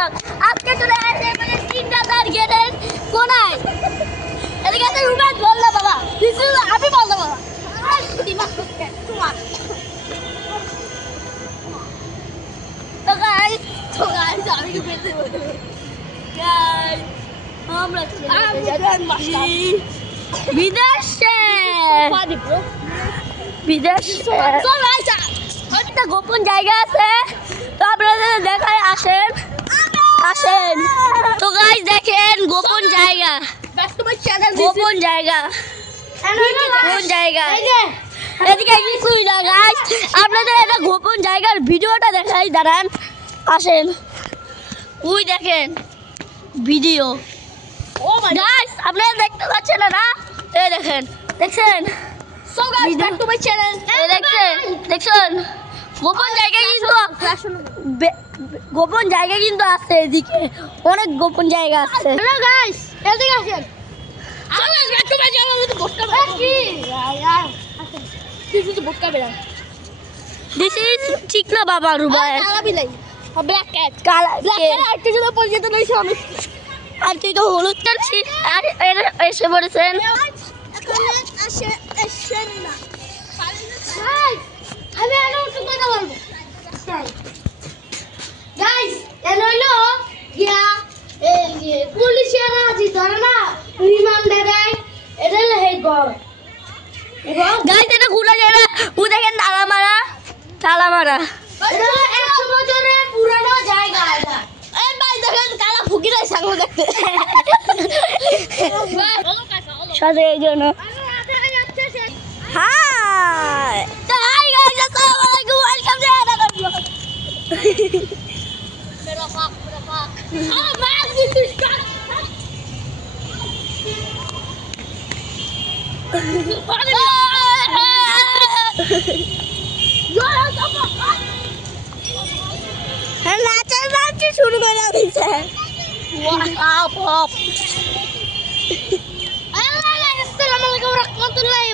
blog আজকে চলে আসে মানে তিনটার গেটের কোনায় এদিকে আছে রুমেট বললো বাবা কিছু আমি বললো বাবা দিমাগ করতে তোমার তো গাইস আমি কি বলতে বলবো গাইস আমরা বিদেশে একটা গোপন জায়গা আছে তো আপনাদের দেখায় আসেন তো গাইস দেখেন গোপন জায়গা এদিকে কিছুই না গাইস আপনাদের একটা গোপন জায়গার ভিডিওটা দেখাই দাঁড়ান আসেন ওই দেখেন ভিডিও গাইস আপনারা দেখতে পাচ্ছেন না এই দেখছেন so guys back to my channel দেখছেন গোপন জায়গা কিন্তু আছে এদিকে অনেক গোপন জায়গা আছে হ্যালো গাইস এদিকে আসেন so guys back to my channel তো বসটা কি দিস ইজ বসটা বেরা দিস ইজ চিকনা বাবা রুবাই কালা বিলাই ব্ল্যাক ক্যাট আর তুই যদি পরিচিত নই আমি আর তুই তো হলুদ কাটছিস আর এসে পড়েছেন আমি আরো একটু কথা বলবো গাইস এলো গিয়া এই পুলিশেরা আজি ধরে না রিমান্ডে দেয় এটা হলো হেড গড় গাইস এটা ঘুরে যায় না ও দেখেন তালা মারা এটা 100 বছরের পুরানো জায়গা এটা এই ভাই দেখেন কালা ফুকিরা সাগর দেখতে সাথে এই জন্য হাই তো হাই গাইস আসসালামু আলাইকুম ওয়েলকাম টু আনাদার ব্লগ মেরা পাক আমার দিস ইজ কাট নাচতে শুরু করে দিয়েছে আসসালামু আলাইকুম রাহমাতুল্লাহি